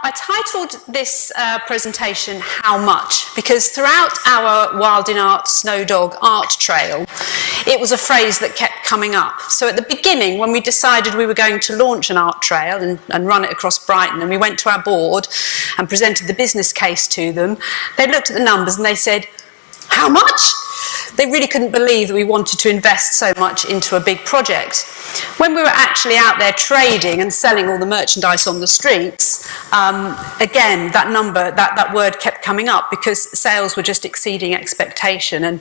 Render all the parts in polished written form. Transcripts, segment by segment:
I titled this presentation How Much, because throughout our Wild in Art Snowdog art trail, it was a phrase that kept coming up. So at the beginning, when we decided we were going to launch an art trail and run it across Brighton, and we went to our board and presented the business case to them, they looked at the numbers and they said, "How much?" They really couldn't believe that we wanted to invest so much into a big project. When we were actually out there trading and selling all the merchandise on the streets, again, that number, that word kept coming up because sales were just exceeding expectation, and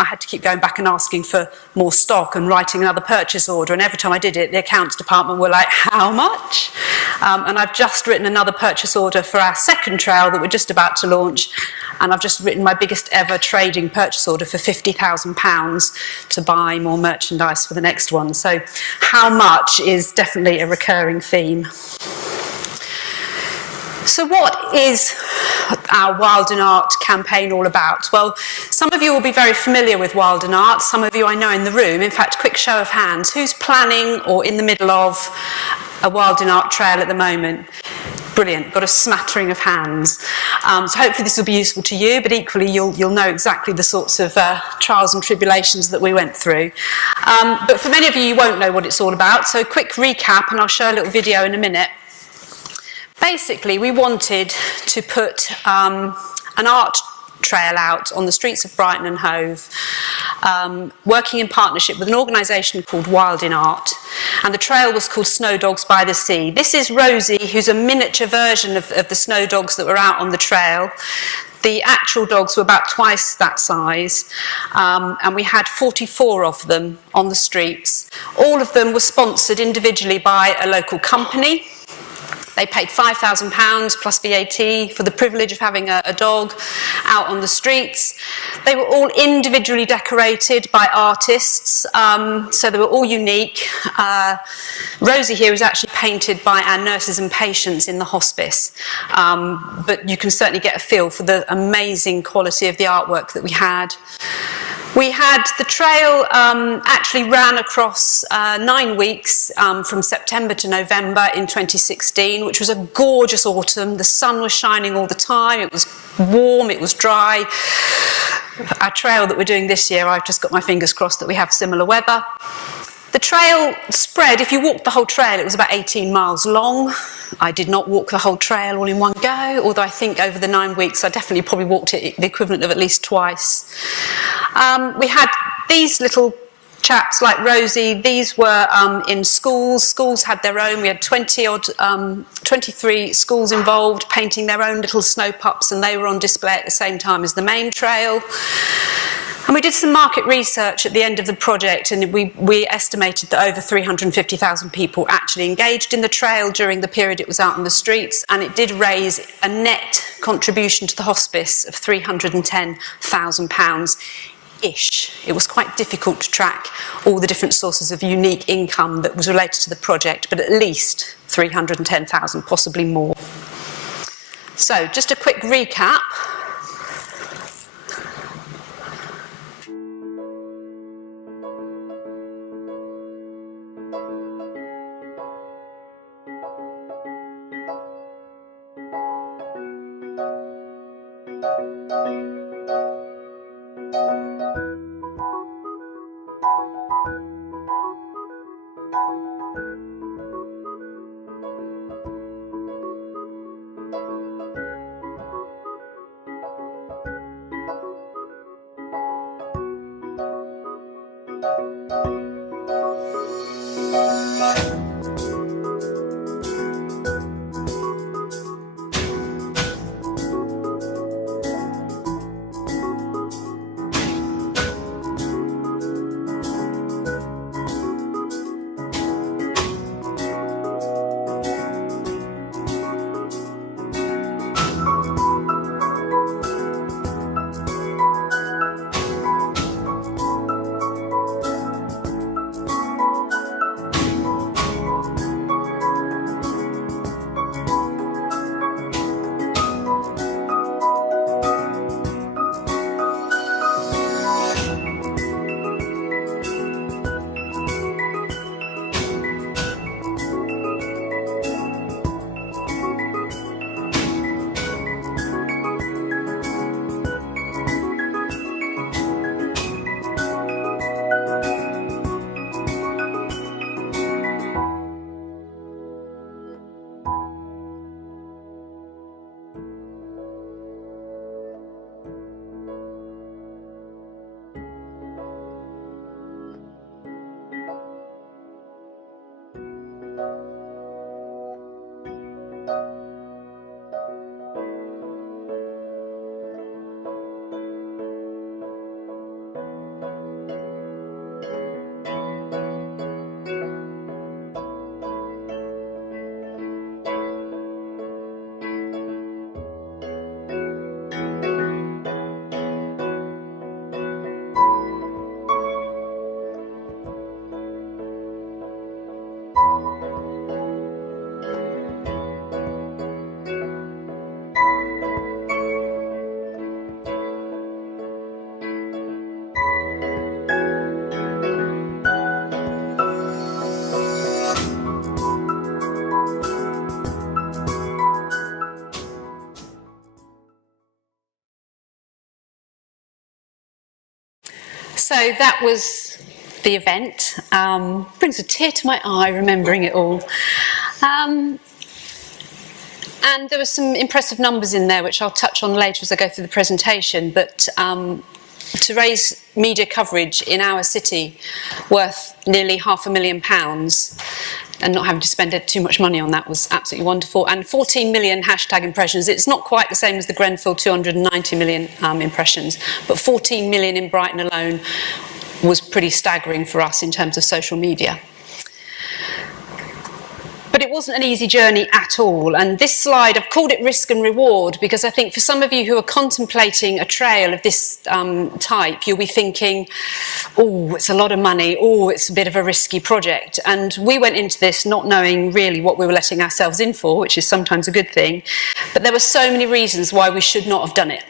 I had to keep going back and asking for more stock and writing another purchase order, and every time I did it, the accounts department were like, "How much?" And I've just written another purchase order for our second trail that we're just about to launch, and I've just written my biggest ever trading purchase order for £50,000 to buy more merchandise for the next one. So how much is definitely a recurring theme. So what is our Wild in Art campaign all about? Well, some of you will be very familiar with Wild in Art, some of you I know in the room. In fact, quick show of hands, who's planning or in the middle of a Wild in Art trail at the moment? Brilliant, got a smattering of hands. So hopefully this will be useful to you, but equally you'll know exactly the sorts of trials and tribulations that we went through. But for many of you, you won't know what it's all about, so quick recap, and I'll show a little video in a minute. Basically, we wanted to put an art trail out on the streets of Brighton and Hove, working in partnership with an organisation called Wild in Art, and the trail was called Snowdogs by the Sea. This is Rosie, who's a miniature version of the Snowdogs that were out on the trail. The actual dogs were about twice that size, and we had 44 of them on the streets. All of them were sponsored individually by a local company. They paid £5,000 plus VAT for the privilege of having a dog out on the streets. They were all individually decorated by artists, so they were all unique. Rosie here is actually painted by our nurses and patients in the hospice, but you can certainly get a feel for the amazing quality of the artwork that we had. We had the trail actually ran across 9 weeks from September to November in 2016, which was a gorgeous autumn. The sun was shining all the time, it was warm, it was dry. Our trail that we're doing this year, I've just got my fingers crossed that we have similar weather. The trail spread, if you walked the whole trail, it was about 18 miles long. I did not walk the whole trail all in one go, although I think over the 9 weeks I definitely probably walked it the equivalent of at least twice. We had these little chaps like Rosie. These were in schools. Schools had their own. We had 23 schools involved, painting their own little snow pups, and they were on display at the same time as the main trail. And we did some market research at the end of the project, and we estimated that over 350,000 people actually engaged in the trail during the period it was out on the streets, and it did raise a net contribution to the hospice of £310,000-ish. It was quite difficult to track all the different sources of unique income that was related to the project, but at least 310,000, possibly more. So just a quick recap. So that was the event. Brings a tear to my eye remembering it all. And there were some impressive numbers in there, which I'll touch on later as I go through the presentation. But to raise media coverage in our city worth nearly £500,000 and not having to spend too much money on that was absolutely wonderful. And 14 million hashtag impressions. It's not quite the same as the Grenfell 290 million impressions, but 14 million in Brighton alone was pretty staggering for us in terms of social media. But it wasn't an easy journey at all. And this slide, I've called it risk and reward, because I think for some of you who are contemplating a trail of this type, you'll be thinking, oh, it's a lot of money, oh, it's a bit of a risky project. And we went into this not knowing really what we were letting ourselves in for, which is sometimes a good thing. But there were so many reasons why we should not have done it.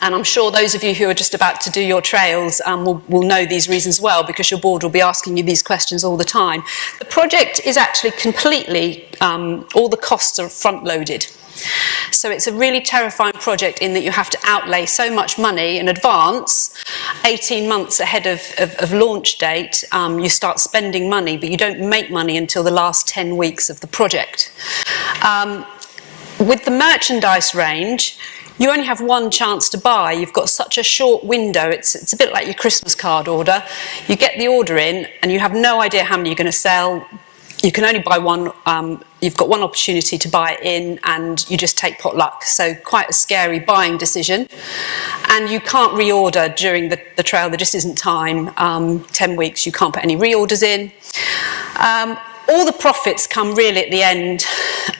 And I'm sure those of you who are just about to do your trails will know these reasons well, because your board will be asking you these questions all the time. The project is actually completely, all the costs are front-loaded. So it's a really terrifying project in that you have to outlay so much money in advance. 18 months ahead of launch date, you start spending money, but you don't make money until the last 10 weeks of the project. With the merchandise range, you only have one chance to buy. You've got such a short window. It's a bit like your Christmas card order. You get the order in and you have no idea how many you're going to sell. You can only buy one. You've got one opportunity to buy it in and you just take pot luck. So quite a scary buying decision. And you can't reorder during the trail. There just isn't time. 10 weeks, you can't put any reorders in. All the profits come really at the end,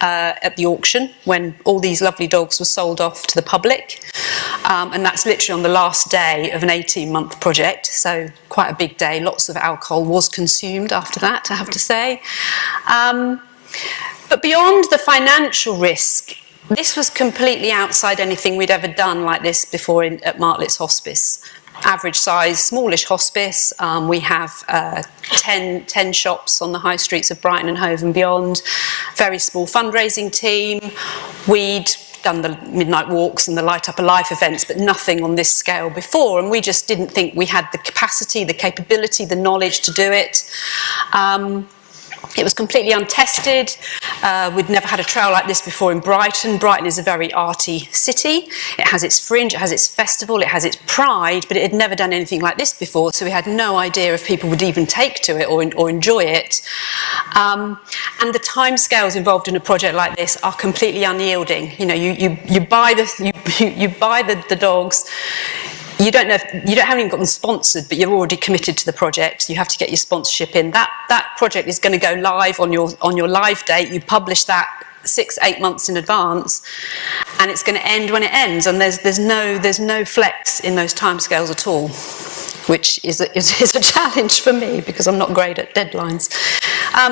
at the auction, when all these lovely dogs were sold off to the public. And that's literally on the last day of an 18-month project, so quite a big day. Lots of alcohol was consumed after that, I have to say. But beyond the financial risk, this was completely outside anything we'd ever done like this before at Martlets Hospice. Average size, smallish hospice. We have 10 shops on the high streets of Brighton and Hove and beyond. Very small fundraising team. We'd done the midnight walks and the Light Up a Life events, but nothing on this scale before. And we just didn't think we had the capacity, the capability, the knowledge to do it. It was completely untested. We'd never had a trail like this before in Brighton. Brighton is a very arty city. It has its fringe, it has its festival, it has its pride, but it had never done anything like this before, so we had no idea if people would even take to it or enjoy it. And the timescales involved in a project like this are completely unyielding. You know, you buy the dogs. You haven't even got them sponsored, but you're already committed to the project. You have to get your sponsorship in. That project is going to go live on your live date. You publish that 6-8 months in advance, and it's going to end when it ends. And there's no flex in those timescales at all, which is a challenge for me because I'm not great at deadlines.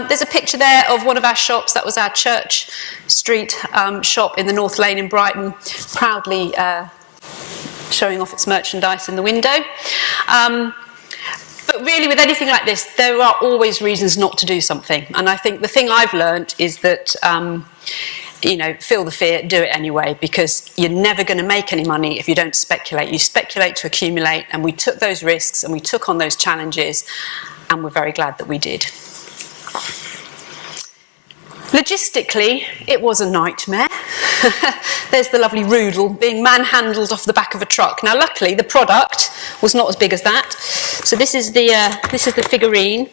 There's a picture there of one of our shops. That was our Church Street shop in the North Lane in Brighton, proudly showing off its merchandise in the window. But really, with anything like this, there are always reasons not to do something. And I think the thing I've learned is that, you know, feel the fear, do it anyway, because you're never going to make any money if you don't speculate. You speculate to accumulate, and we took those risks and we took on those challenges, and we're very glad that we did. Logistically, it was a nightmare. There's the lovely Roodle being manhandled off the back of a truck. Now, luckily, the product was not as big as that. So this is the figurine.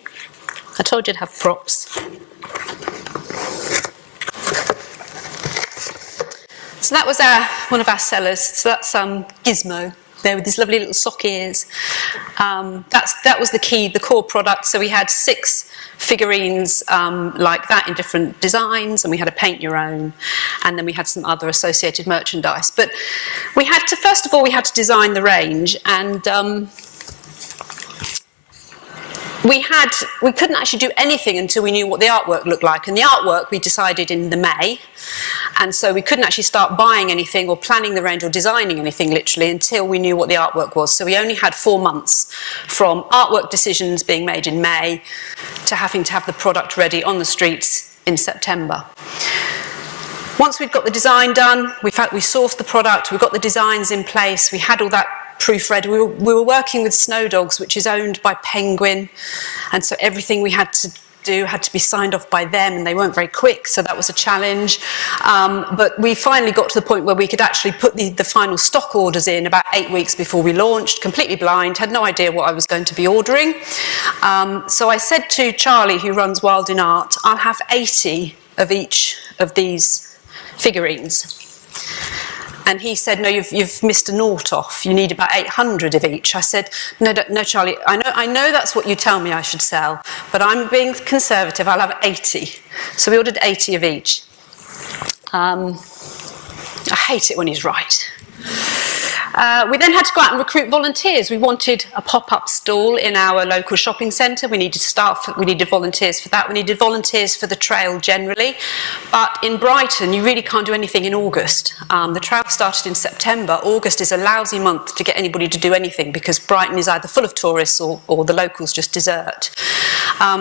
I told you to have props. So that was one of our sellers. So that's Gizmo. There with these lovely little sock ears. That was the core product. So we had 6 figurines like that in different designs, and we had a paint your own, and then we had some other associated merchandise. But we had to, first of all, we had to design the range, and we couldn't actually do anything until we knew what the artwork looked like. And the artwork we decided in the May, and so we couldn't actually start buying anything or planning the range or designing anything literally until we knew what the artwork was. So we only had 4 months from artwork decisions being made in May to having to have the product ready on the streets in September. Once we'd got the design done, we sourced the product, we got the designs in place, we had all that proofread. We were working with Snowdogs, which is owned by Penguin, and so everything we had to do had to be signed off by them, and they weren't very quick, so that was a challenge. But we finally got to the point where we could actually put the final stock orders in about 8 weeks before we launched, completely blind, had no idea what I was going to be ordering. So I said to Charlie, who runs Wild in Art, I'll have 80 of each of these figurines. And he said, no, you've missed a naught off. You need about 800 of each. I said, no, Charlie, I know that's what you tell me I should sell, but I'm being conservative. I'll have 80. So we ordered 80 of each. I hate it when he's right. We then had to go out and recruit volunteers. We wanted a pop-up stall in our local shopping centre. We needed staff, we needed volunteers for that. We needed volunteers for the trail generally. But in Brighton, you really can't do anything in August. The trail started in September. August is a lousy month to get anybody to do anything because Brighton is either full of tourists or the locals just desert.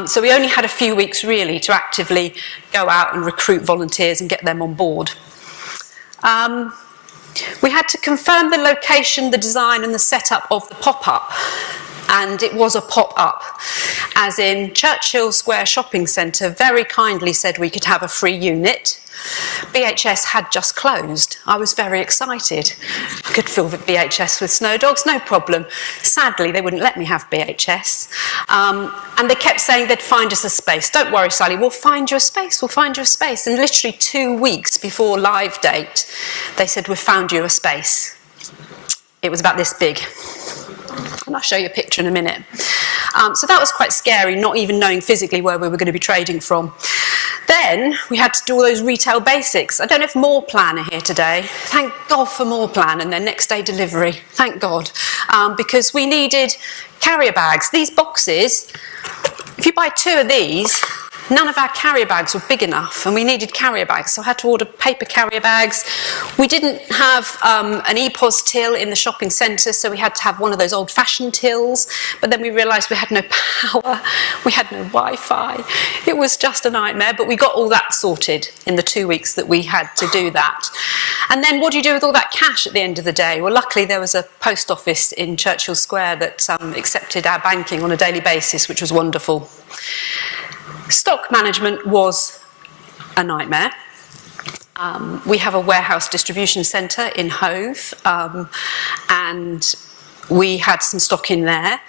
So we only had a few weeks really to actively go out and recruit volunteers and get them on board. We had to confirm the location, the design and the setup of the pop-up, and it was a pop-up, as in Churchill Square Shopping Centre very kindly said we could have a free unit. BHS had just closed. I was very excited. I could fill the BHS with Snowdogs, no problem. Sadly, they wouldn't let me have BHS. And they kept saying they'd find us a space. Don't worry, Sally, we'll find you a space, we'll find you a space. And literally 2 weeks before live date, they said, we've found you a space. It was about this big. And I'll show you a picture in a minute. So that was quite scary, not even knowing physically where we were going to be trading from. Then we had to do all those retail basics. I don't know if Moreplan are here today. Thank God for Moreplan and their next day delivery. Thank God. Because we needed carrier bags. These boxes, if you buy 2 of these, none of our carrier bags were big enough and we needed carrier bags, so I had to order paper carrier bags. We didn't have an EPOS till in the shopping centre, so we had to have one of those old-fashioned tills, but then we realised we had no power, we had no Wi-Fi. It was just a nightmare, but we got all that sorted in the 2 weeks that we had to do that. And then what do you do with all that cash at the end of the day? Well, luckily there was a post office in Churchill Square that accepted our banking on a daily basis, which was wonderful. Stock management was a nightmare. We have a warehouse distribution centre in Hove, and we had some stock in there,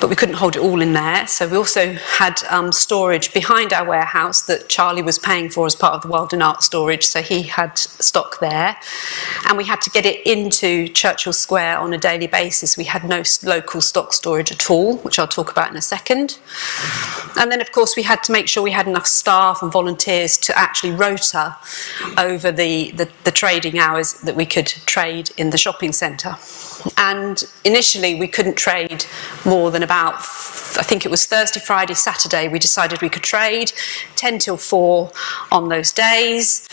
but we couldn't hold it all in there. So we also had storage behind our warehouse that Charlie was paying for as part of the Wild in Art storage, so he had stock there. And we had to get it into Churchill Square on a daily basis. We had no local stock storage at all, which I'll talk about in a second. And then, of course, we had to make sure we had enough staff and volunteers to actually rota over the trading hours that we could trade in the shopping centre. And initially we couldn't trade more than about, I think it was Thursday, Friday, Saturday, we decided we could trade 10 till 4 on those days.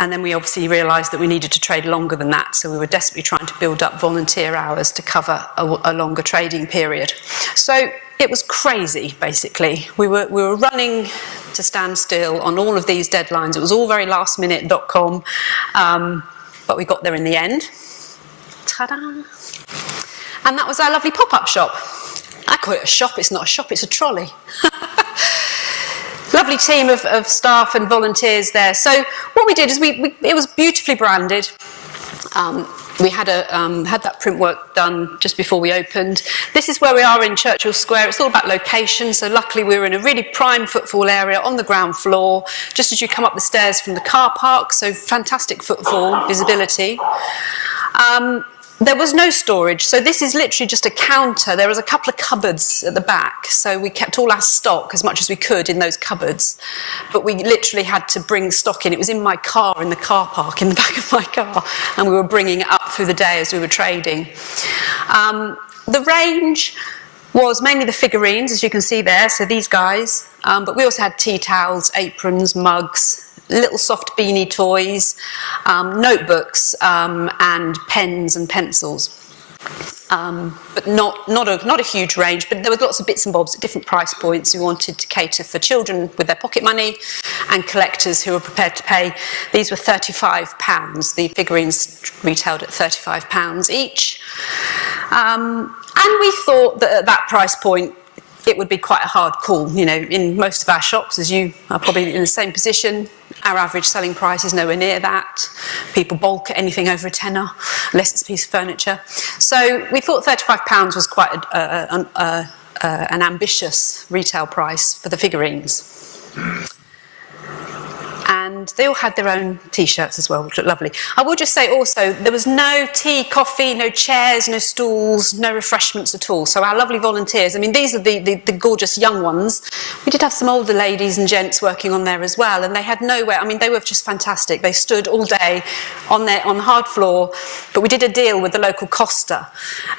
And then we obviously realised that we needed to trade longer than that, so we were desperately trying to build up volunteer hours to cover a longer trading period. So it was crazy, basically. We were running to stand still on all of these deadlines. It was all very lastminute.com, but we got there in the end. Ta-da! And that was our lovely pop-up shop. I call it a shop, it's not a shop, it's a trolley. Lovely team of staff and volunteers there. So what we did is it was beautifully branded. We had that print work done just before we opened. This is where we are in Churchill Square. It's all about location, so luckily we were in a really prime footfall area on the ground floor, just as you come up the stairs from the car park, so fantastic footfall, visibility. There was no storage, so this is literally just a counter. There was a couple of cupboards at the back, so we kept all our stock as much as we could in those cupboards. But we literally had to bring stock in. It was in my car, in the car park, in the back of my car, and we were bringing it up through the day as we were trading. The range was mainly the figurines, as you can see there, so these guys, but we also had tea towels, aprons, mugs, little soft beanie toys, notebooks, and pens and pencils. But not a huge range, but there was lots of bits and bobs at different price points. We wanted to cater for children with their pocket money and collectors who were prepared to pay. These were £35. The figurines retailed at £35 each. And we thought that at that price point, it would be quite a hard call. You know, in most of our shops, as you are probably in the same position, our average selling price is nowhere near that. People bulk at anything over a tenner, unless it's a piece of furniture. So we thought £35 was quite an ambitious retail price for the figurines. And they all had their own T-shirts as well, which looked lovely. I will just say also, there was no tea, coffee, no chairs, no stools, no refreshments at all. So our lovely volunteers, I mean, these are the gorgeous young ones. We did have some older ladies and gents working on there as well, and they had nowhere. I mean, they were just fantastic. They stood all day on the hard floor, but we did a deal with the local Costa,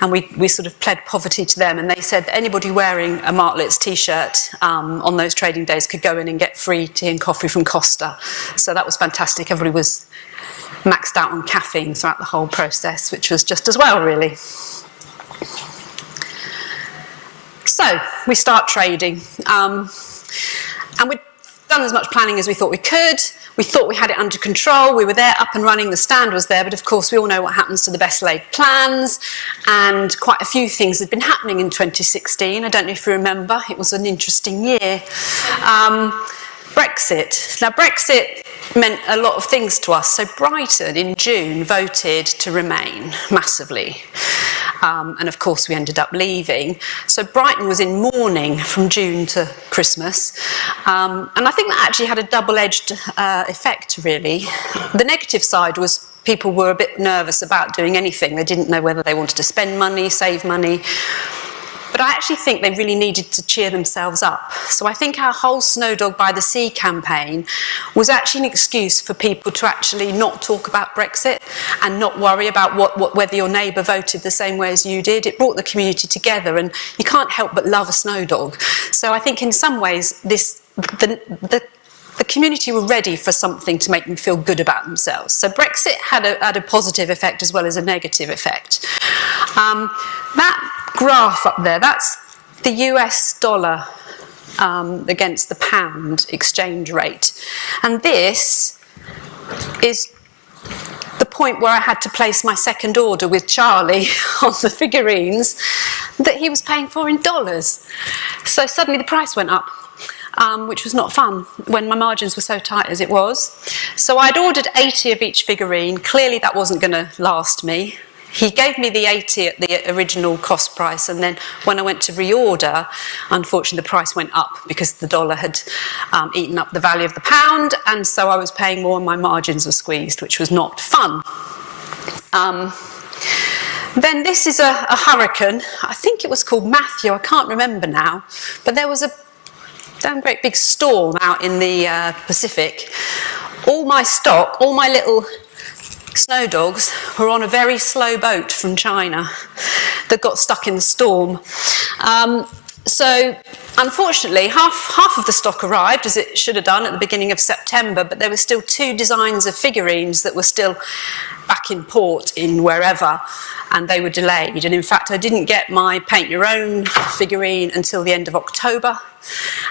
and we sort of pled poverty to them, and they said that anybody wearing a Martlets T-shirt on those trading days could go in and get free tea and coffee from Costa. So that was fantastic. Everybody was maxed out on caffeine throughout the whole process, which was just as well, really. So we start trading. And we'd done as much planning as we thought we could. We thought we had it under control. We were there, up and running. The stand was there. But of course, we all know what happens to the best laid plans. And quite a few things had been happening in 2016. I don't know if you remember. It was an interesting year. Brexit. Now, Brexit meant a lot of things to us. So Brighton in June voted to remain massively. And of course, we ended up leaving. So Brighton was in mourning from June to Christmas. And I think that actually had a double-edged effect, really. The negative side was people were a bit nervous about doing anything. They didn't know whether they wanted to spend money, save money. But I actually think they really needed to cheer themselves up. So I think our whole Snowdog by the Sea campaign was actually an excuse for people to actually not talk about Brexit and not worry about whether your neighbour voted the same way as you did. It brought the community together, and you can't help but love a Snowdog. So I think in some ways the community were ready for something to make them feel good about themselves. So Brexit had a positive effect as well as a negative effect. That graph up there, that's the US dollar against the pound exchange rate. And this is the point where I had to place my second order with Charlie on the figurines that he was paying for in dollars. So suddenly the price went up. Which was not fun when my margins were so tight as it was. So I'd ordered 80 of each figurine. Clearly that wasn't going to last me. He gave me the 80 at the original cost price, and then when I went to reorder, unfortunately the price went up because the dollar had eaten up the value of the pound, and so I was paying more and my margins were squeezed, which was not fun. Then this is a hurricane. I think it was called Matthew. I can't remember now, but there was a damn great big storm out in the Pacific. All my stock, all my little Snowdogs were on a very slow boat from China that got stuck in the storm. So unfortunately, half of the stock arrived, as it should have done, at the beginning of September, but there were still 2 designs of figurines that were still back in port in wherever, and they were delayed. And in fact, I didn't get my Paint Your Own figurine until the end of October,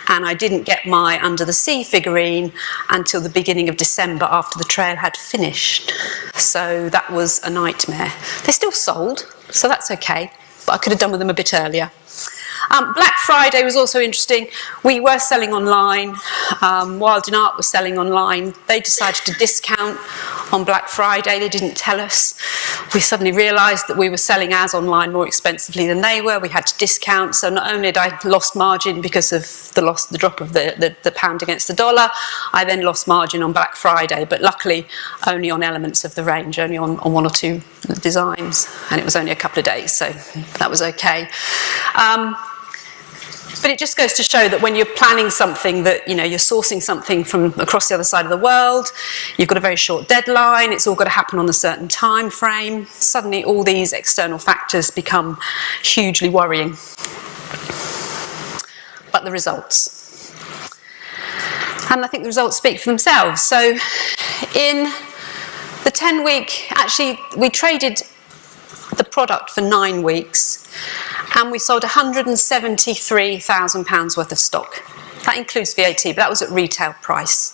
and I didn't get my Under the Sea figurine until the beginning of December after the trail had finished. So that was a nightmare. They still sold, so that's okay, but I could have done with them a bit earlier. Black Friday was also interesting. We were selling online. Wild in Art was selling online. They decided to discount on Black Friday. They didn't tell us. We suddenly realised that we were selling as online more expensively than they were. We had to discount. So not only did I lost margin because of the drop of the pound against the dollar, I then lost margin on Black Friday, but luckily only on elements of the range, only on 1 or 2 designs. And it was only a couple of days, so that was okay. But it just goes to show that when you're planning something that, you're sourcing something from across the other side of the world, you've got a very short deadline, it's all got to happen on a certain time frame. Suddenly all these external factors become hugely worrying. But the results. And I think the results speak for themselves. So in the 10-week, actually we traded the product for 9 weeks, and we sold £173,000 worth of stock. That includes VAT, but that was at retail price.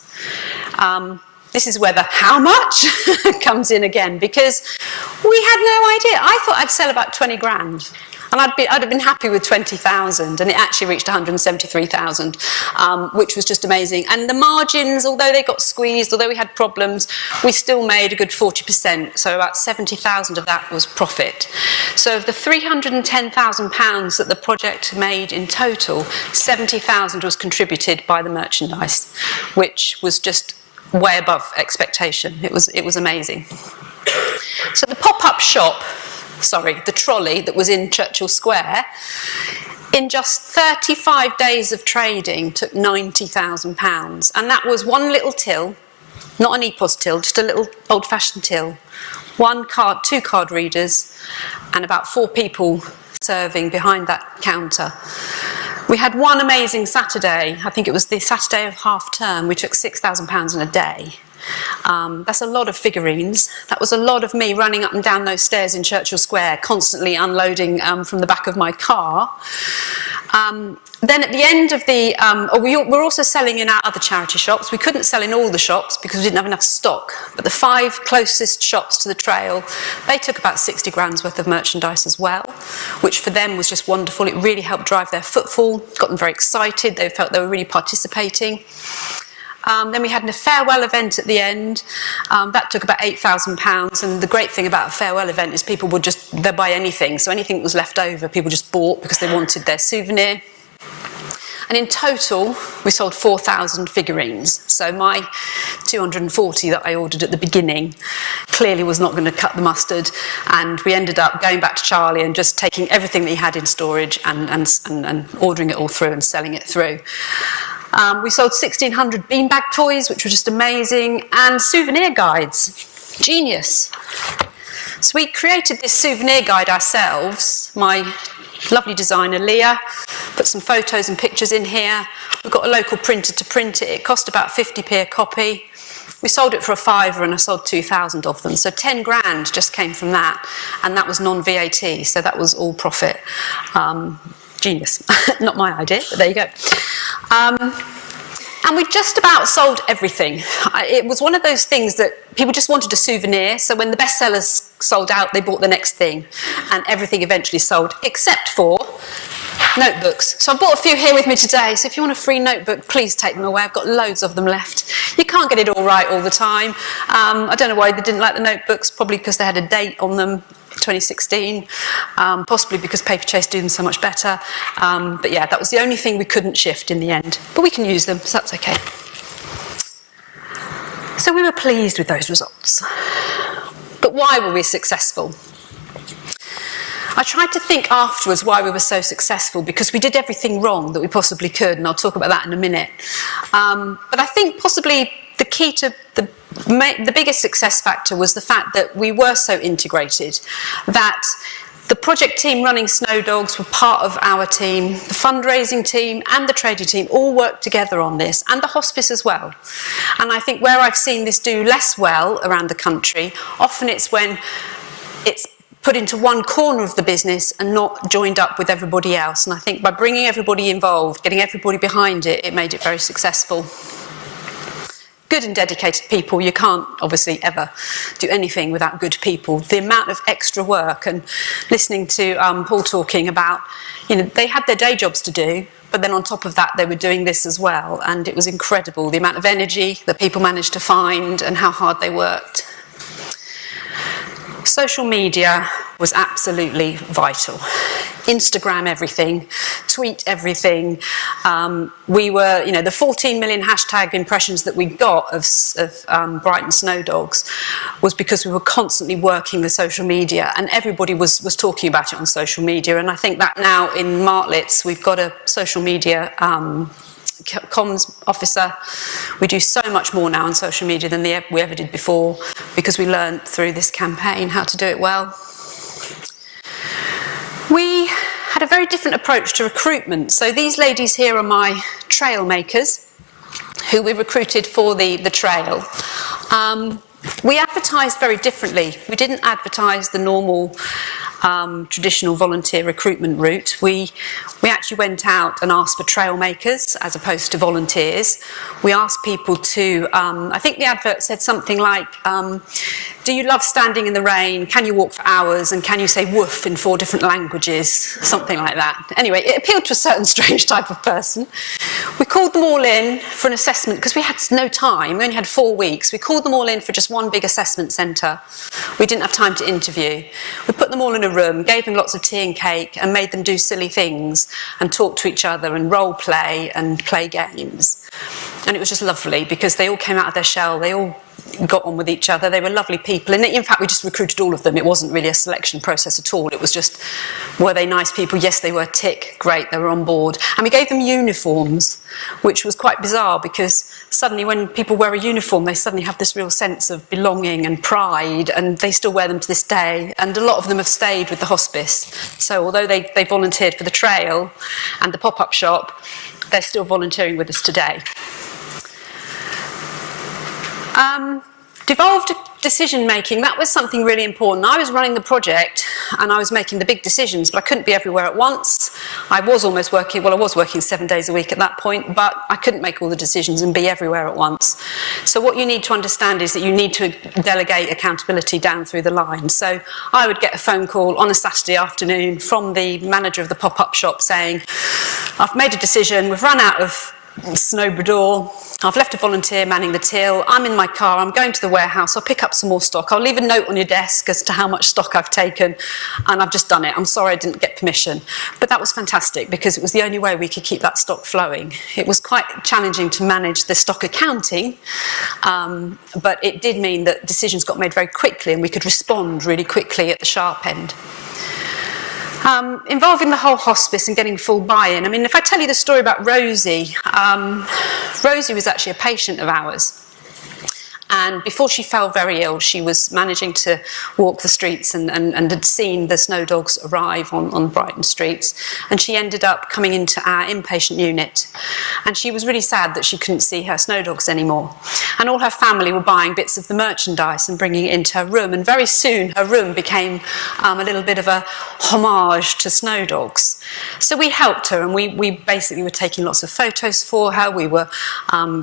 this is where the how much comes in again, because we had no idea. I thought I'd sell about 20 grand. And I'd have been happy with 20,000, and it actually reached 173,000, which was just amazing. And the margins, although they got squeezed, although we had problems, we still made a good 40%. So about 70,000 of that was profit. So of the £310,000 that the project made in total, 70,000 was contributed by the merchandise, which was just way above expectation. It was amazing. So the pop-up shop, the trolley that was in Churchill Square, in just 35 days of trading took £90,000. And that was one little till, not an EPOS till, just a little old-fashioned till, two card readers, and about 4 people serving behind that counter. We had one amazing Saturday, I think it was the Saturday of half term, we took £6,000 in a day. That's a lot of figurines. That was a lot of me running up and down those stairs in Churchill Square, constantly unloading from the back of my car. Then at the end of the... we're also selling in our other charity shops. We couldn't sell in all the shops because we didn't have enough stock. But the 5 closest shops to the trail, they took about 60 grand's worth of merchandise as well, which for them was just wonderful. It really helped drive their footfall, got them very excited. They felt they were really participating. Then we had a farewell event at the end. That took about £8,000. And the great thing about a farewell event is people would they'd buy anything. So anything that was left over, people just bought because they wanted their souvenir. And in total, we sold 4,000 figurines. So my 240 that I ordered at the beginning clearly was not going to cut the mustard. And we ended up going back to Charlie and just taking everything that he had in storage and ordering it all through and selling it through. We sold 1,600 beanbag toys, which were just amazing, and souvenir guides. Genius. So we created this souvenir guide ourselves. My lovely designer, Leah, put some photos and pictures in here. We got a local printer to print it. It cost about 50p a copy. We sold it for a £5 and I sold 2,000 of them. So 10 grand just came from that, and that was non-VAT, so that was all profit. Genius. Not my idea, but there you go. And we just about sold everything. It was one of those things that people just wanted a souvenir, so when the bestsellers sold out, they bought the next thing, and everything eventually sold, except for notebooks. So I brought a few here with me today, so if you want a free notebook, please take them away. I've got loads of them left. You can't get it all right all the time. I don't know why they didn't like the notebooks, probably because they had a date on them, 2016, possibly because Paperchase do them so much better. But yeah, that was the only thing we couldn't shift in the end. But we can use them, so that's okay. So we were pleased with those results. But why were we successful? I tried to think afterwards why we were so successful, because we did everything wrong that we possibly could, and I'll talk about that in a minute. But I think possibly the key to the biggest success factor was the fact that we were so integrated, that the project team running Snowdogs were part of our team, the fundraising team and the trading team all worked together on this, and the hospice as well. And I think where I've seen this do less well around the country, often it's when it's put into one corner of the business and not joined up with everybody else. And I think by bringing everybody involved, getting everybody behind it, it made it very successful. Good and dedicated people, you can't obviously ever do anything without good people. The amount of extra work, and listening to Paul talking about, they had their day jobs to do, but then on top of that they were doing this as well, and it was incredible, the amount of energy that people managed to find and how hard they worked. Social media was absolutely vital. Instagram everything, tweet everything. We were, the 14 million hashtag impressions that we got of Brighton Snowdogs was because we were constantly working the social media, and everybody was talking about it on social media. And I think that now in Martlets, we've got a social media comms officer. We do so much more now on social media than we ever did before, because we learned through this campaign how to do it well. We had a very different approach to recruitment. So these ladies here are my trail makers, who we recruited for the trail. We advertised very differently. We didn't advertise the normal traditional volunteer recruitment route. We actually went out and asked for trail makers as opposed to volunteers. We asked people to, I think the advert said something like, do you love standing in the rain? Can you walk for hours? And can you say woof in 4 different languages? Something like that. Anyway, it appealed to a certain strange type of person. We called them all in for an assessment because we had no time. We only had 4 weeks. We called them all in for just one big assessment centre. We didn't have time to interview. We put them all in a room, gave them lots of tea and cake and made them do silly things and talk to each other and role play and play games. And it was just lovely because they all came out of their shell. They all got on with each other. They were lovely people. And in fact, we just recruited all of them. It wasn't really a selection process at all. It was just, were they nice people? Yes, they were. Tick. Great. They were on board. And we gave them uniforms, which was quite bizarre because suddenly when people wear a uniform, they suddenly have this real sense of belonging and pride, and they still wear them to this day. And a lot of them have stayed with the hospice. So although they volunteered for the trail and the pop-up shop, they're still volunteering with us today. Devolved decision making, that was something really important. I was running the project and I was making the big decisions, but I couldn't be everywhere at once. I was working 7 days a week at that point, but I couldn't make all the decisions and be everywhere at once. So what you need to understand is that you need to delegate accountability down through the line. So I would get a phone call on a Saturday afternoon from the manager of the pop-up shop saying, I've made a decision, we've run out of Snowbrador, I've left a volunteer manning the till, I'm in my car, I'm going to the warehouse, I'll pick up some more stock, I'll leave a note on your desk as to how much stock I've taken, and I've just done it. I'm sorry I didn't get permission. But that was fantastic because it was the only way we could keep that stock flowing. It was quite challenging to manage the stock accounting, but it did mean that decisions got made very quickly and we could respond really quickly at the sharp end. Involving the whole hospice and getting full buy-in. I mean, if I tell you the story about Rosie, Rosie was actually a patient of ours. And before she fell very ill, she was managing to walk the streets and had seen the Snowdogs arrive on Brighton streets. And she ended up coming into our inpatient unit. And she was really sad that she couldn't see her Snowdogs anymore. And all her family were buying bits of the merchandise and bringing it into her room. And very soon, her room became a little bit of a homage to Snowdogs. So we helped her, and we basically were taking lots of photos for her. We were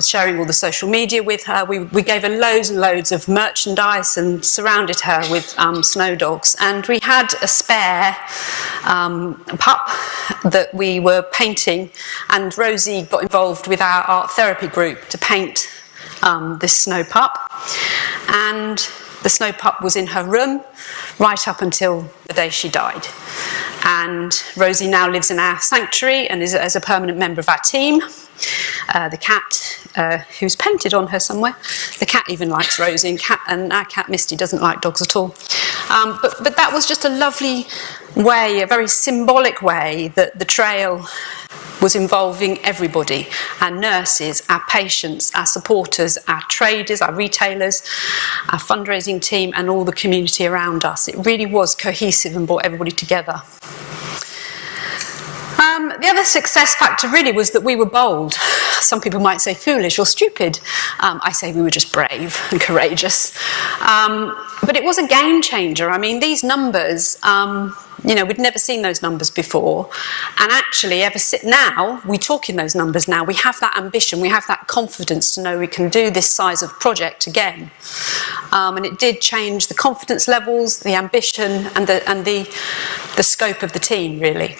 sharing all the social media with her. We gave her loads and loads of merchandise and surrounded her with Snowdogs. And we had a spare pup that we were painting, and Rosie got involved with our art therapy group to paint this snow pup. And the snow pup was in her room right up until the day she died. And Rosie now lives in our sanctuary and is as a permanent member of our team. The cat, who's painted on her somewhere, the cat even likes Rosie, and our cat Misty doesn't like dogs at all. But that was just a lovely way, a very symbolic way that the trail was involving everybody, our nurses, our patients, our supporters, our traders, our retailers, our fundraising team, and all the community around us. It really was cohesive and brought everybody together. The other success factor really was that we were bold. Some people might say foolish or stupid. I say we were just brave and courageous. But it was a game changer. I mean, these numbers, we'd never seen those numbers before. And actually, now, we talk in those numbers now. We have that ambition, we have that confidence to know we can do this size of project again. And it did change the confidence levels, the ambition, and the scope of the team, really.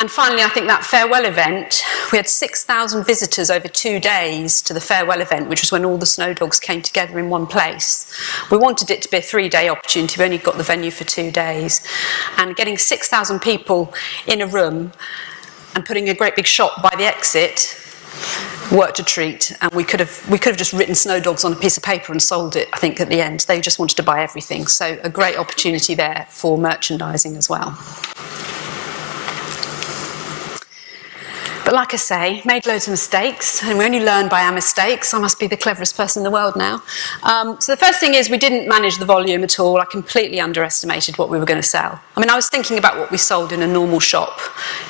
And finally, I think that farewell event, we had 6,000 visitors over 2 days to the farewell event, which was when all the Snowdogs came together in one place. We wanted it to be a 3-day opportunity. We only got the venue for 2 days. And getting 6,000 people in a room and putting a great big shop by the exit worked a treat. And we could have just written Snowdogs on a piece of paper and sold it, I think, at the end. They just wanted to buy everything. So a great opportunity there for merchandising as well. But like I say, made loads of mistakes, and we only learn by our mistakes. I must be the cleverest person in the world now. So the first thing is we didn't manage the volume at all. I completely underestimated what we were going to sell. I mean, I was thinking about what we sold in a normal shop.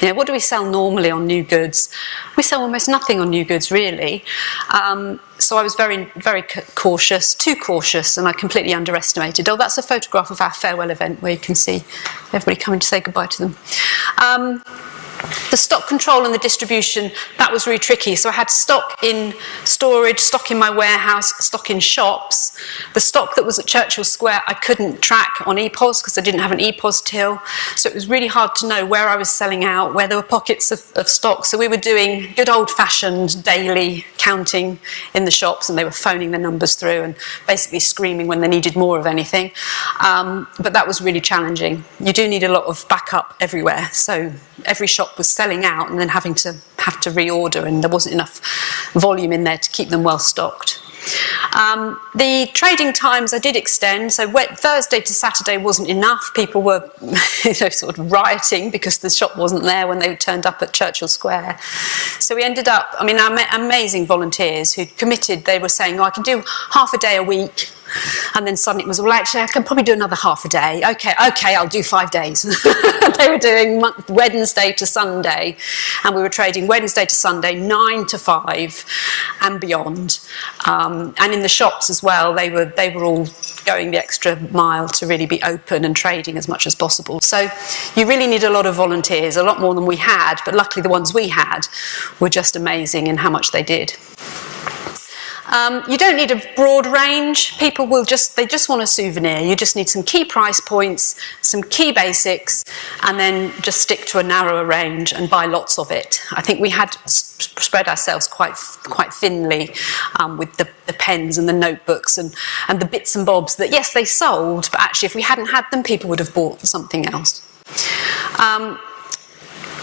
What do we sell normally on new goods? We sell almost nothing on new goods, really. So I was very, very cautious, too cautious, and I completely underestimated. Oh, that's a photograph of our farewell event where you can see everybody coming to say goodbye to them. The stock control and the distribution, that was really tricky. So I had stock in storage, stock in my warehouse, stock in shops. The stock that was at Churchill Square, I couldn't track on EPOS because I didn't have an EPOS till. So it was really hard to know where I was selling out, where there were pockets of stock. So we were doing good old-fashioned daily counting in the shops, and they were phoning the numbers through and basically screaming when they needed more of anything. But that was really challenging. You do need a lot of backup everywhere. So every shop was selling out and then having to reorder, and there wasn't enough volume in there to keep them well stocked. The trading times I did extend, so Thursday to Saturday wasn't enough. People were sort of rioting because the shop wasn't there when they turned up at Churchill Square. So we ended up, I mean, our amazing volunteers who committed, they were saying, oh, I can do half a day a week. And then suddenly it was, well, actually, I can probably do another half a day. Okay, I'll do 5 days. They were doing Wednesday to Sunday, and we were trading Wednesday to Sunday, 9 to 5 and beyond. And in the shops as well, they were all going the extra mile to really be open and trading as much as possible. So you really need a lot of volunteers, a lot more than we had, but luckily the ones we had were just amazing in how much they did. You don't need a broad range. People they just want a souvenir. You just need some key price points, some key basics, and then just stick to a narrower range and buy lots of it. I think we had spread ourselves quite thinly with the pens and the notebooks and the bits and bobs that, yes, they sold, but actually if we hadn't had them, people would have bought something else.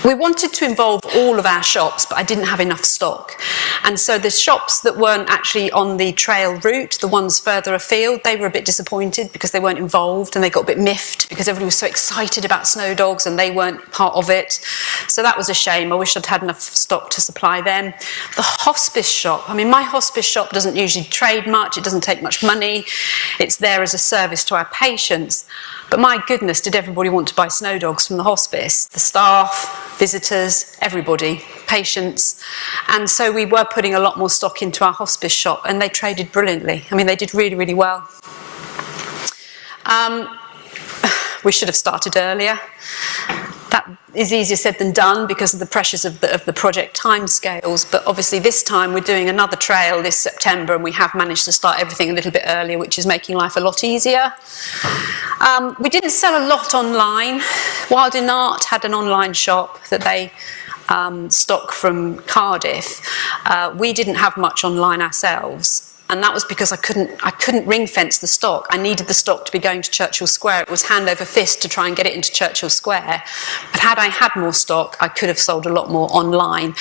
We wanted to involve all of our shops, but I didn't have enough stock. And so the shops that weren't actually on the trail route, the ones further afield, they were a bit disappointed because they weren't involved, and they got a bit miffed because everybody was so excited about Snowdogs and they weren't part of it. So that was a shame. I wish I'd had enough stock to supply them. The hospice shop, I mean, my hospice shop doesn't usually trade much. It doesn't take much money. It's there as a service to our patients. But my goodness, did everybody want to buy Snowdogs from the hospice? The staff, visitors, everybody, patients. And so we were putting a lot more stock into our hospice shop, and they traded brilliantly. I mean, they did really, really well. We should have started earlier. That is easier said than done because of the pressures of the project timescales. But obviously this time we're doing another trail this September, and we have managed to start everything a little bit earlier, which is making life a lot easier. We didn't sell a lot online. Wild in Art had an online shop that they stock from Cardiff. We didn't have much online ourselves. And that was because I couldn't ring fence the stock. I needed the stock to be going to Churchill Square. It was hand over fist to try and get it into Churchill Square. But had I had more stock, I could have sold a lot more online.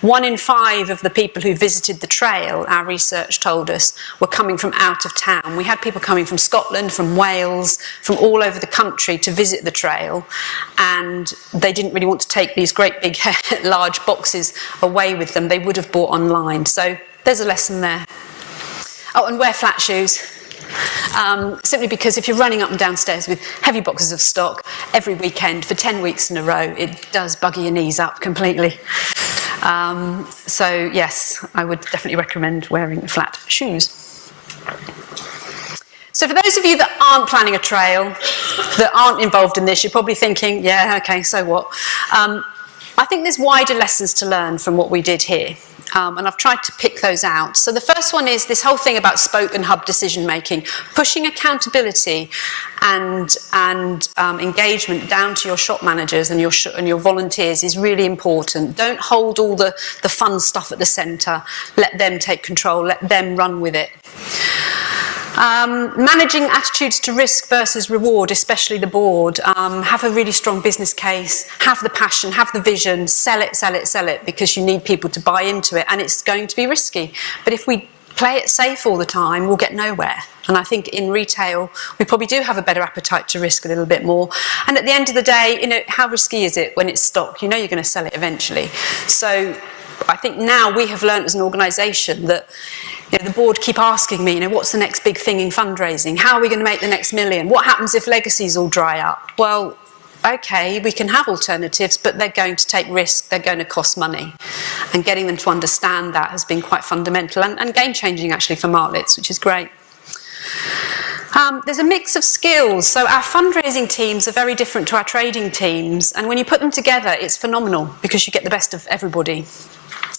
1 in 5 of the people who visited the trail, our research told us, were coming from out of town. We had people coming from Scotland, from Wales, from all over the country to visit the trail. And they didn't really want to take these great big large boxes away with them. They would have bought online. So there's a lesson there. Oh, and wear flat shoes. Simply because if you're running up and downstairs with heavy boxes of stock every weekend for 10 weeks in a row, it does bugger your knees up completely. So yes, I would definitely recommend wearing flat shoes. So for those of you that aren't planning a trail, that aren't involved in this, you're probably thinking, yeah, okay, so what? I think there's wider lessons to learn from what we did here. And I've tried to pick those out. So the first one is this whole thing about spoke and hub decision making. Pushing accountability and engagement down to your shop managers and your volunteers is really important. Don't hold all the fun stuff at the centre. Let them take control. Let them run with it. Managing attitudes to risk versus reward, especially the board. Have a really strong business case, have the passion, have the vision, sell it, because you need people to buy into it, and it's going to be risky. But if we play it safe all the time, we'll get nowhere. And I think in retail, we probably do have a better appetite to risk a little bit more. And at the end of the day, you know, how risky is it when it's stock? You know you're going to sell it eventually. So I think now we have learned as an organisation that, you know, the board keep asking me, you know, what's the next big thing in fundraising? How are we going to make the next million? What happens if legacies all dry up? Well, okay, we can have alternatives, but they're going to take risk, they're going to cost money. And getting them to understand that has been quite fundamental and game-changing actually for Martlets, which is great. There's a mix of skills. So our fundraising teams are very different to our trading teams. And when you put them together, it's phenomenal because you get the best of everybody.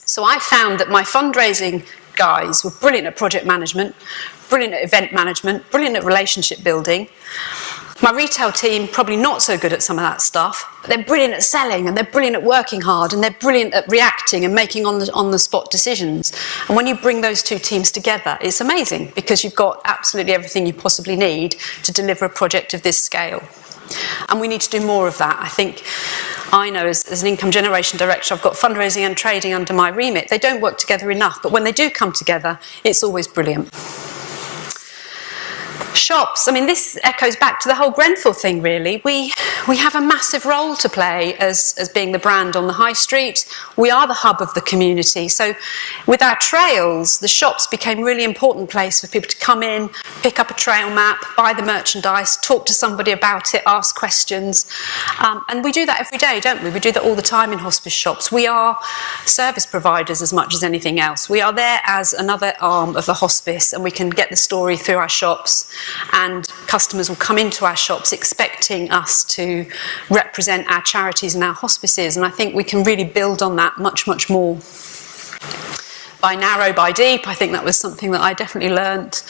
So I found that my fundraising guys were brilliant at project management, brilliant at event management, brilliant at relationship building. My retail team, probably not so good at some of that stuff, but they're brilliant at selling and they're brilliant at working hard and they're brilliant at reacting and making on-the-spot decisions. And when you bring those two teams together, it's amazing because you've got absolutely everything you possibly need to deliver a project of this scale. And we need to do more of that. I think I know as an income generation director, I've got fundraising and trading under my remit. They don't work together enough, but when they do come together, it's always brilliant. Shops, I mean, this echoes back to the whole Grenfell thing, really. We have a massive role to play as being the brand on the high street. We are the hub of the community. So with our trails, the shops became a really important place for people to come in, pick up a trail map, buy the merchandise, talk to somebody about it, ask questions. And we do that every day, don't we? We do that all the time in hospice shops. We are service providers as much as anything else. We are there as another arm of the hospice, and we can get the story through our shops. And customers will come into our shops expecting us to represent our charities and our hospices, and I think we can really build on that much, much more. By narrow, by deep, I think that was something that I definitely learnt.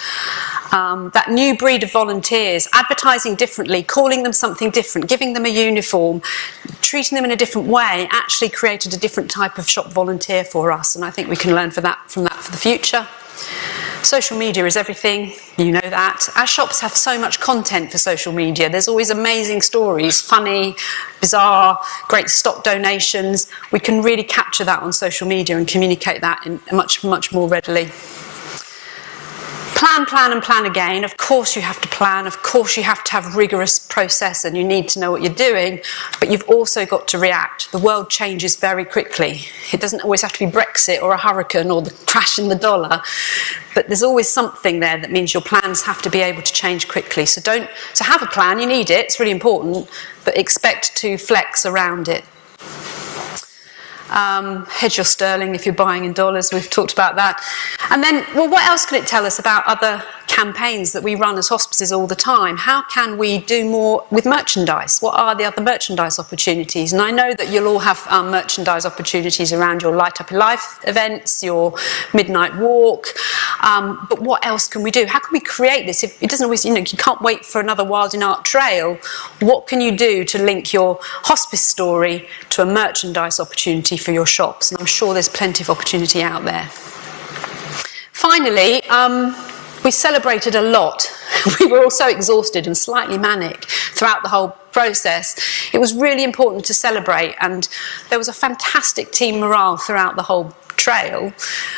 That new breed of volunteers, advertising differently, calling them something different, giving them a uniform, treating them in a different way, actually created a different type of shop volunteer for us, and I think we can learn from that for the future. Social media is everything, you know that. Our shops have so much content for social media. There's always amazing stories, funny, bizarre, great stock donations. We can really capture that on social media and communicate that much, much more readily. Plan, plan and plan again. Of course you have to plan, of course you have to have rigorous process and you need to know what you're doing, but you've also got to react. The world changes very quickly. It doesn't always have to be Brexit or a hurricane or the crash in the dollar, but there's always something there that means your plans have to be able to change quickly. So have a plan, you need it, it's really important, but expect to flex around it. Hedge your sterling if you're buying in dollars, we've talked about that. And then, well, what else can it tell us about other campaigns that we run as hospices all the time? How can we do more with merchandise? What are the other merchandise opportunities? And I know that you'll all have merchandise opportunities around your Light Up Your Life events, your midnight walk, but what else can we do? How can we create this? If it doesn't always, you can't wait for another Wild in Art trail. What can you do to link your hospice story to a merchandise opportunity for your shops? And I'm sure there's plenty of opportunity out there. Finally, we celebrated a lot. We were all so exhausted and slightly manic throughout the whole process. It was really important to celebrate, and there was a fantastic team morale throughout the whole trail,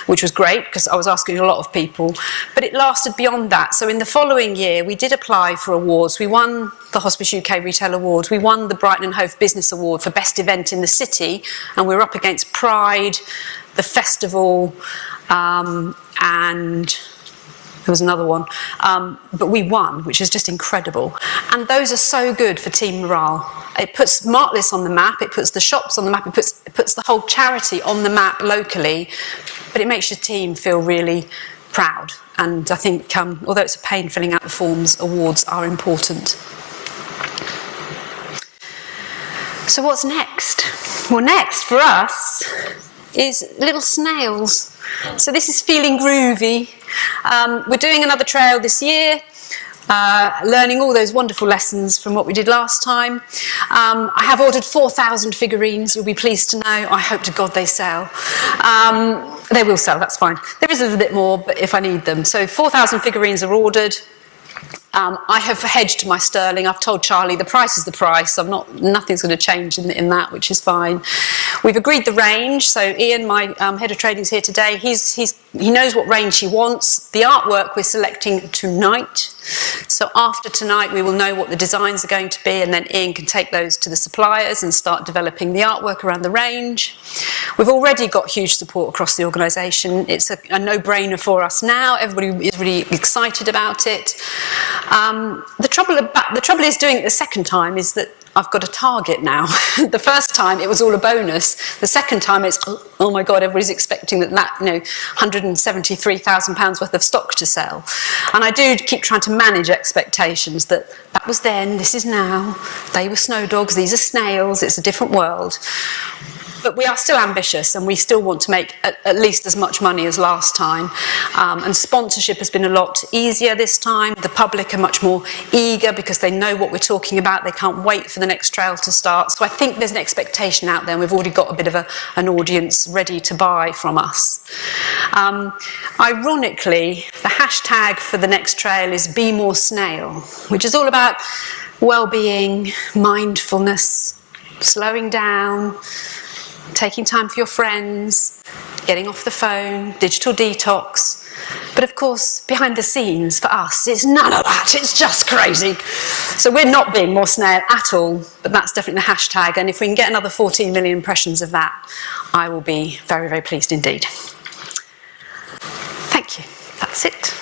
which was great because I was asking a lot of people, but it lasted beyond that. So in the following year, we did apply for awards. We won the Hospice UK Retail Awards. We won the Brighton and Hove Business Award for Best Event in the City, and we were up against Pride, the festival, and there was another one, but we won, which is just incredible. And those are so good for team morale. It puts Martlets on the map, it puts the shops on the map, it puts the whole charity on the map locally, but it makes your team feel really proud. And I think, although it's a pain filling out the forms, awards are important. So what's next? Well, next for us is little snails. So this is feeling groovy. We're doing another trail this year, learning all those wonderful lessons from what we did last time. I have ordered 4,000 figurines, you'll be pleased to know. I hope to God they sell. They will sell, that's fine. There is a little bit more, but if I need them. So 4,000 figurines are ordered. I have hedged my sterling. I've told Charlie the price is the price. Nothing's going to change in that, which is fine. We've agreed the range. So Ian, my head of trading, is here today. He knows what range he wants. The artwork we're selecting tonight. So after tonight, we will know what the designs are going to be, and then Ian can take those to the suppliers and start developing the artwork around the range. We've already got huge support across the organisation. It's a no-brainer for us now. Everybody is really excited about it. The trouble is doing it the second time is that I've got a target now. The first time it was all a bonus. The second time it's, oh my God, everybody's expecting that, £173,000 worth of stock to sell. And I do keep trying to manage expectations that was then, this is now, they were Snowdogs, these are snails, it's a different world. But we are still ambitious and we still want to make at least as much money as last time. And sponsorship has been a lot easier this time. The public are much more eager because they know what we're talking about. They can't wait for the next trail to start. So I think there's an expectation out there and we've already got a bit of an audience ready to buy from us. Ironically, the hashtag for the next trail is Be More Snail, which is all about well-being, mindfulness, slowing down, taking time for your friends, getting off the phone, digital detox. But of course, behind the scenes for us, it's none of that, it's just crazy. So we're not being more snail at all, but that's definitely the hashtag. And if we can get another 14 million impressions of that, I will be very, very pleased indeed. Thank you. That's it.